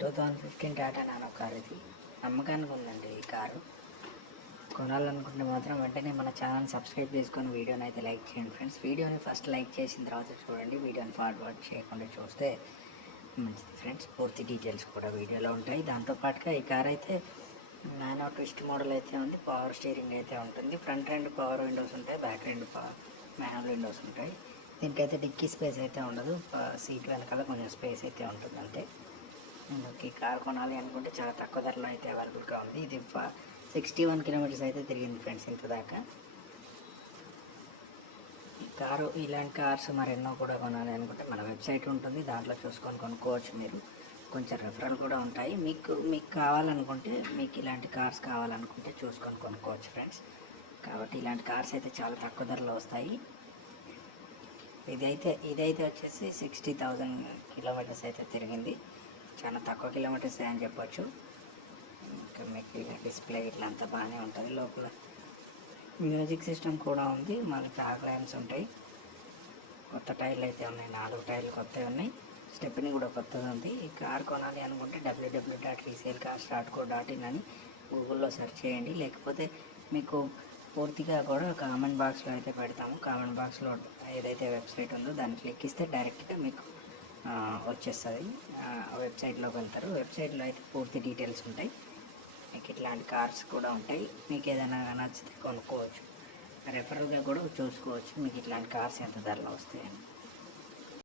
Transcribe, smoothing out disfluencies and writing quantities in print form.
2015 Tata nano car ఇది. నమ్మకానికి ఉందండి ఈ కారు. కొనాలనుకుంటే మాత్రం వెంటనే మన ఛానల్ సబ్స్క్రైబ్ చేసుకొని వీడియోని అయితే లైక్ చేయండి ఫ్రెండ్స్. వీడియోని ఫస్ట్ లైక్ చేసిన తర్వాత చూడండి. వీడియోని ఫార్వర్డ్ చేయకుండా చూస్తే మంచిది ఫ్రెండ్స్. పూర్తి డీటెయిల్స్ కూడా వీడియోలో ఉంటాయి. దాంతోపాటుగా ఈ కార్ అయితే నానో ట్విస్ట్ మోడల్ అయితే ఉంది. పవర్ స్టీరింగ్ అయితే ఉంటుంది. ఫ్రంట్ రెండు పవర్ విండోస్ ఉంటాయి, బ్యాక్ రెండు మ్యానువల్ విండోస్ ఉంటాయి. దీనికైతే డిక్కీ స్పేస్ అయితే ఉండదు. సీట్ వెనకాల కొంచెం స్పేస్ అయితే ఉంటుంది అంతే. ఈ కార్ కొనాలి అనుకుంటే చాలా తక్కువ ధరలో అయితే అవైలబుల్గా ఉంది. ఇది 61 కిలోమీటర్స్ అయితే తిరిగింది ఫ్రెండ్స్ ఇంత దాకా. ఈ కారు ఇలాంటి కార్స్ మరెన్నో కూడా కొనాలి అనుకుంటే మన వెబ్సైట్ ఉంటుంది, దాంట్లో చూసుకొని కొనుక్కోవచ్చు మీరు. కొంచెం రెఫరల్ కూడా ఉంటాయి. మీకు కావాలనుకుంటే, మీకు ఇలాంటి కార్స్ కావాలనుకుంటే చూసుకొని కొనుక్కోవచ్చు ఫ్రెండ్స్. కాబట్టి ఇలాంటి కార్స్ అయితే చాలా తక్కువ ధరలో వస్తాయి. ఇదైతే వచ్చేసి 60,000 కిలోమీటర్స్ అయితే తిరిగింది. చాలా తక్కువ కిలోమీటర్స్ అని చెప్పొచ్చు. ఇంకా మీకు డిస్ప్లే ఇట్లా అంతా బాగానే ఉంటుంది. లోపల మ్యూజిక్ సిస్టమ్ కూడా ఉంది. మళ్ళీ ఫ్యాగ్ లైన్స్ ఉంటాయి. కొత్త టైర్లు అయితే ఉన్నాయి, 4 టైర్లు కొత్తవి ఉన్నాయి. స్టెప్ని కూడా కొత్తది ఉంది. ఈ కార్ కొనాలి అనుకుంటే www.resalecarstart.co.in అని గూగుల్లో సెర్చ్ చేయండి. లేకపోతే మీకు పూర్తిగా కూడా కామెంట్ బాక్స్లో అయితే పెడతాము. కామెంట్ బాక్స్లో ఏదైతే వెబ్సైట్ ఉందో దాన్ని క్లిక్ ఇస్తే డైరెక్ట్గా మీకు వచ్చేస్తుంది. వెబ్సైట్లోకి వెళ్తారు. వెబ్సైట్లో అయితే పూర్తి డీటెయిల్స్ ఉంటాయి. మీకు ఇట్లాంటి కార్స్ కూడా ఉంటాయి. మీకు ఏదైనా నచ్చితే కొనుక్కోవచ్చు. రెఫరల్గా కూడా చూసుకోవచ్చు మీకు ఇట్లాంటి కార్స్ ఎంత ధరలో వస్తాయని.